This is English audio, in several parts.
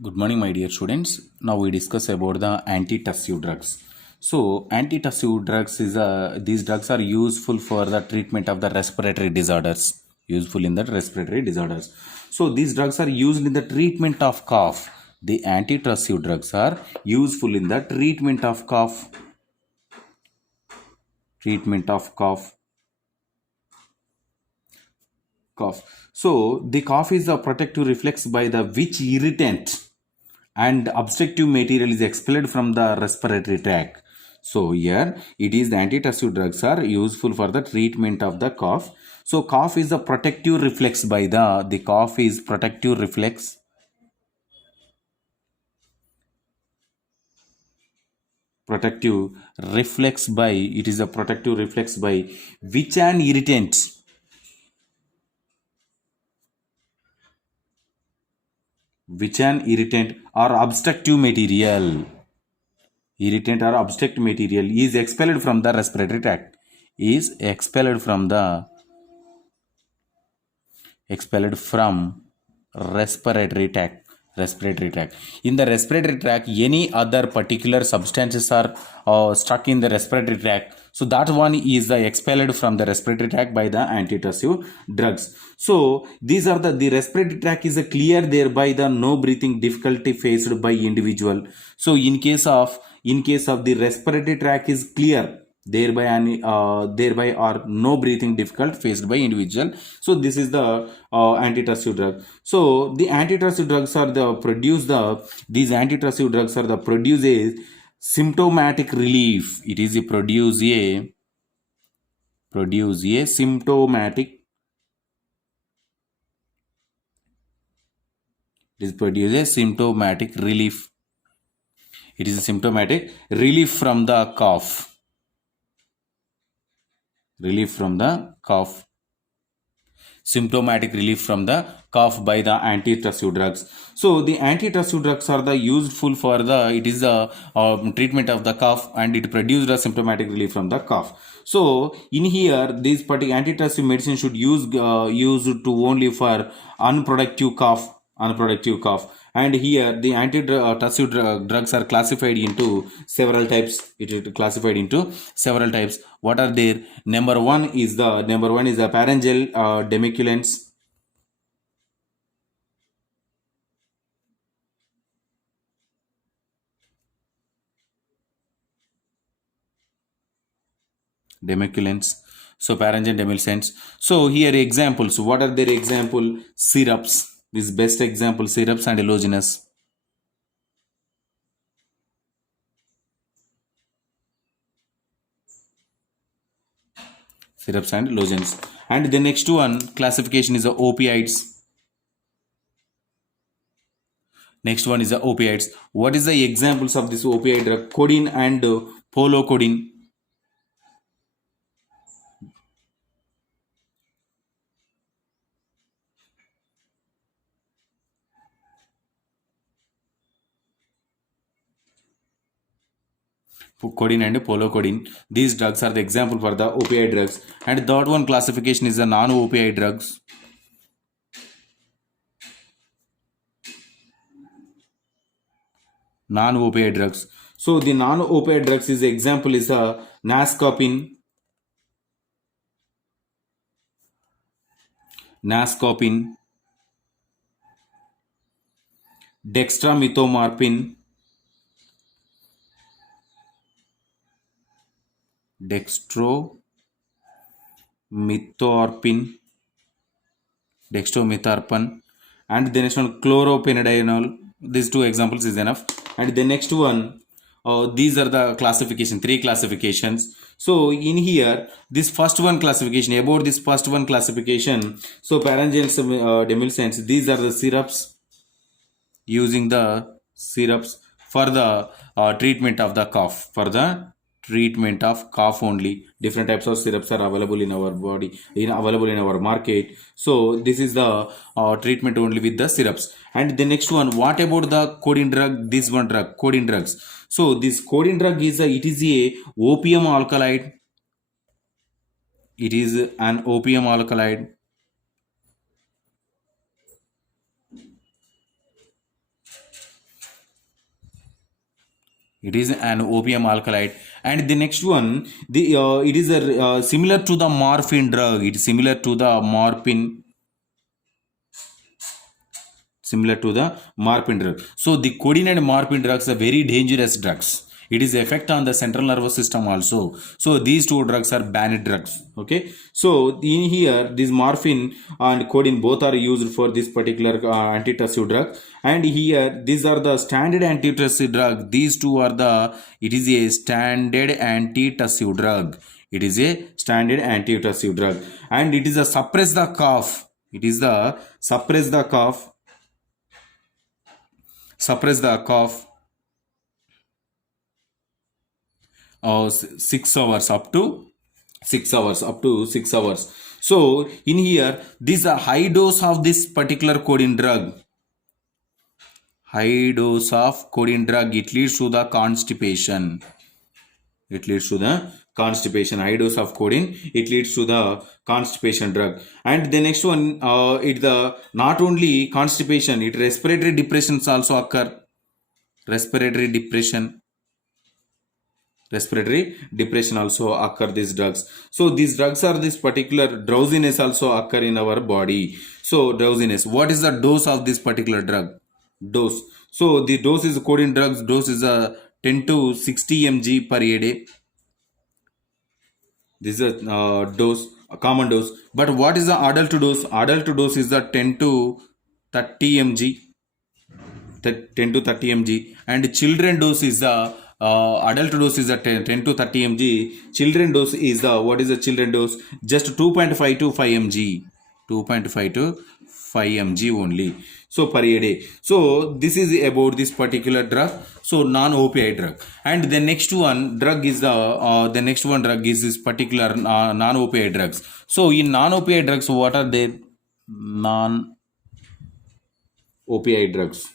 Good morning, my dear students. Now we discuss about the antitussive drugs. So, antitussive drugs these drugs are useful for the treatment of the respiratory disorders. Useful in the respiratory disorders. So, these drugs are used in the treatment of cough. The antitussive drugs are useful in the treatment of cough. Treatment of cough. So, the cough is a protective reflex by the which irritant and obstructive material is expelled from the respiratory tract. So here it is the antitussive drugs are useful for the treatment of the cough. So cough is a protective reflex by the cough is protective reflex by it is a protective reflex by which an irritant or obstructive material is expelled from the respiratory tract expelled from respiratory tract. In the respiratory tract, any other particular substances are stuck in the respiratory tract, so that one is expelled from the respiratory tract by the antitussive drugs. So these are the respiratory tract is clear, thereby the no breathing difficulty faced by individual. So in case of the respiratory tract is clear, thereby or no breathing difficult faced by individual. So this is the antitussive drug. So the antitussive drugs are these antitussive drugs are the produce a symptomatic relief. It is a produce a symptomatic it is produce a symptomatic relief. It is a symptomatic relief from the cough. Symptomatic relief from the cough by the antitussive drugs. So the antitussive drugs are the useful for the treatment of the cough, and it produced a symptomatic relief from the cough. So in here, this particular antitussive medicine should used to only for unproductive cough. And here the antitussive drugs are classified into several types. It is classified into several types. What are there? Number one is the pharyngeal demiculants. So pharyngeal demiculants. So here examples. What are their example? Syrups. This best example, syrups and hallucinous. Syrups and lozenges. And the next one classification is the opioids. Next one is the opioids. What is the examples of this opioid drug? Codeine and polocodeine. Codeine and polocodeine. These drugs are the example for the opioid drugs. And third one classification is the non-opioid drugs. Non-opioid drugs. So the non-opioid drugs is example is nascopine, dextromethorphan, dextromethorphan, and the next one chloropenadiol. These two examples is enough. And the next one, these are the three classifications. So in here, this first one classification, so pharyngeal demulcents, these are the syrups, using the syrups for the treatment of the cough, only. Different types of syrups are available in our body, available in our market. So this is the treatment only with the syrups. And the next one, what about the codeine drug? This one drug, codeine drugs. So this codeine drug is a opium alkaloid. It is an opium alkaloid. It is an opium alkaloid. And the next one, the it is a similar to the morphine drug. It is similar to the morphine, similar to the morphine drug. So the codeine and morphine drugs are very dangerous drugs. It is effect on the central nervous system also. So these two drugs are banned drugs. Okay. So in here, this morphine and codeine both are used for this particular antitussive drug. And here, these are the standard antitussive drug. These two are the. It is a standard antitussive drug. It is a standard antitussive drug, and it is a suppress the cough. It is the suppress the cough, suppress the cough 6 hours up to 6 hours up to 6 hours. So in here, this a high dose of this particular codeine drug, high dose of codeine drug, it leads to the constipation. It leads to the constipation. High dose of codeine, it leads to the constipation drug. And the next one, it the not only constipation, it respiratory depressions also occur. Respiratory depression also occur these drugs. So these drugs are this particular drowsiness also occur in our body. So drowsiness, what is the dose of this particular drug? Dose, so the dose is codeine drugs dose is a 10 to 60 mg per a day. This is a dose, a common dose. But what is the adult dose? Adult dose is the 10 to 30 mg, 10 to 30 mg. And children dose is the adult dose is a 10 to 30 mg. Children dose is the, what is the children dose? Just 2.5 to 5 mg. 2.5 to 5 mg only. So per a day. So this is about this particular drug. So non-opioid drug. And the next one drug is the next one drug is this particular non-opioid drugs. So in non-opioid drugs, what are they? Non-opioid drugs.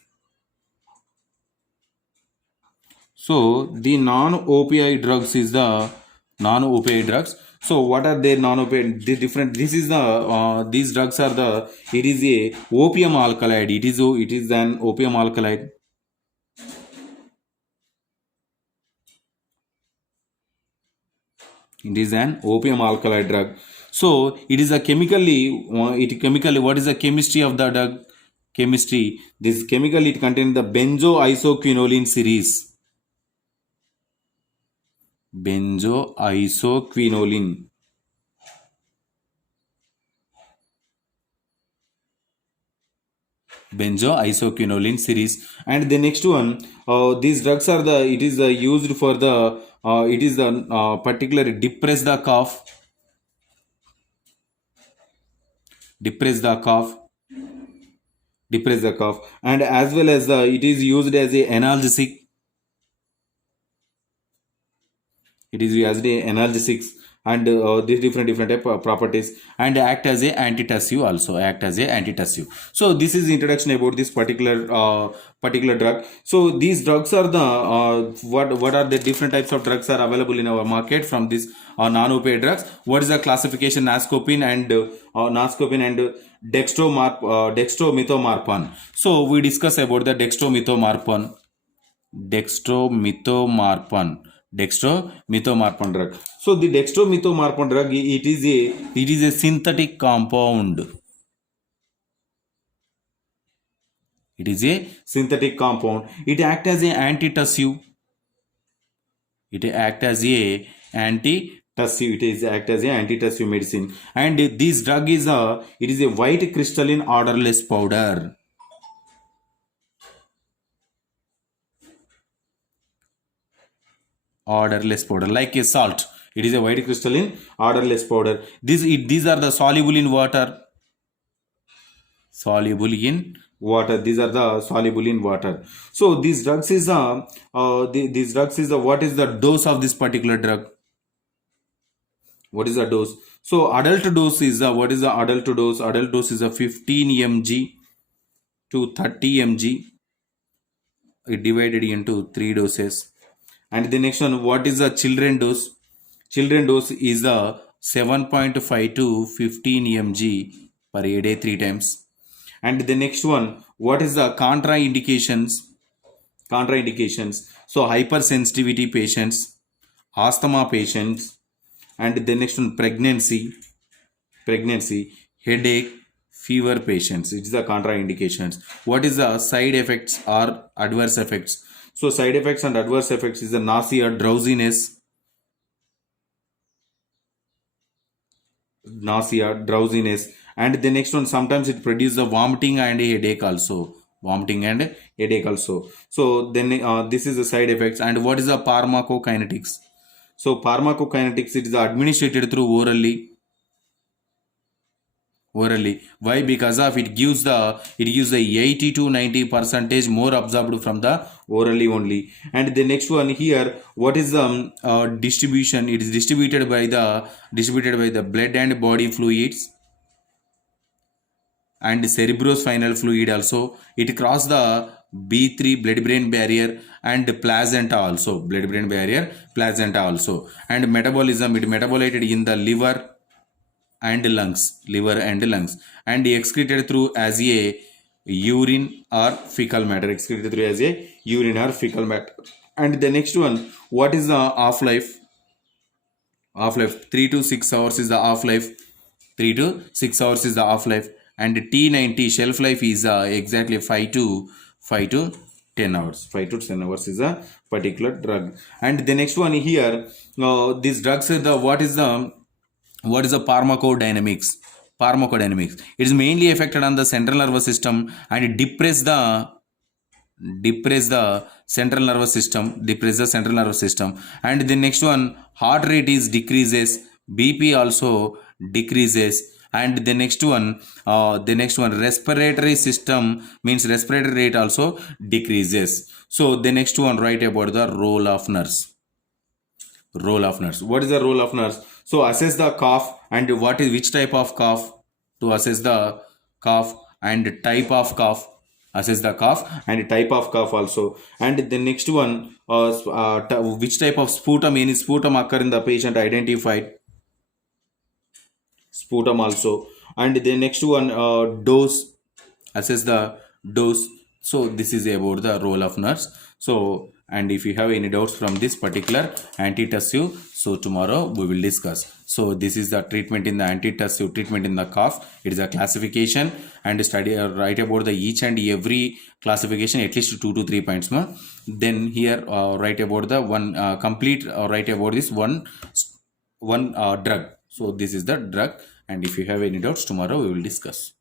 So the non-opioid drugs is the non-opioid drugs. So what are they non-opioid? The different. This is the these drugs are the. It is a opium alkaloid. It is an opium alkaloid. It is an opium alkaloid drug. So it is a chemically. What is the chemistry of the drug? Chemistry. This chemically it contains the benzoisoquinoline series. Benzoisoquinoline. Benzoisoquinoline series. And the next one, these drugs are the, it is used for the, it is the particular depress the cough, and as well as it is used as a analgesic. It is used as a analgesics, and these different type of properties, and act as a antitussive also, act as a antitussive. So this is introduction about this particular drug. So these drugs are the what are the different types of drugs are available in our market from this non-opioid drugs. What is the classification? Nascopin and dextromethorphan. So we discuss about the dextromethorphan drug. So the dextromethorphan drug, it is a synthetic compound. It is a synthetic compound. It acts as a antitussive. It act as a antitussive medicine. And this drug is it is a white crystalline odorless powder. Odorless powder, like a salt. It is a white crystalline odorless powder. These are the soluble in water. These are the soluble in water. So these drugs is what is the dose of this particular drug? What is the dose? So adult dose is what is the adult dose? Adult dose is a 15 mg to 30 mg. It divided into 3 doses. And the next one, what is the children dose? Children dose is a 7.5 to 15 mg per a day 3 times. And the next one, what is the contraindications? Contraindications. So hypersensitivity patients, asthma patients, and the next one pregnancy, headache, fever patients. It is the contraindications. What is the side effects or adverse effects? So side effects and adverse effects is the nausea, drowsiness, and the next one, sometimes it produces the vomiting and headache also. So then this is the side effects. And what is the pharmacokinetics? So pharmacokinetics, it is administered through orally. Why? Because of it gives the 80 to 90 percentage more absorbed from the orally only. And the next one here, what is the distribution? It is distributed by the blood and body fluids and cerebrospinal fluid also. It cross the B3 blood brain barrier and placenta also, and metabolism, it metabolated in the liver and lungs, and excreted through as a urine or fecal matter, And the next one, what is the half-life? 3 to 6 hours is the half-life. 3 to 6 hours is the half-life. And T90 shelf life is exactly 5 to 10 hours. 5 to 10 hours is a particular drug. And the next one here, these drugs are what is the pharmacodynamics? It is mainly affected on the central nervous system and depress the central nervous system. And the next one, heart rate is decreases, BP also decreases. And the next one, respiratory system, means respiratory rate also decreases. So the next one, write about the role of nurse. What is the role of nurse? So assess the cough and which type of cough, to assess the cough and type of cough. Assess the cough and type of cough also. And the next one, which type of sputum, any sputum occur in the patient identified. Sputum also. And the next one, dose. Assess the dose. So this is about the role of nurse. So, and if you have any doubts from this particular antitussive, so tomorrow we will discuss. So this is the treatment in the antitussive, treatment in the cough. It is a classification, and study write about the each and every classification at least 2 to 3 points more. Then here write about the one complete write about this one drug. So this is the drug, and if you have any doubts, tomorrow we will discuss.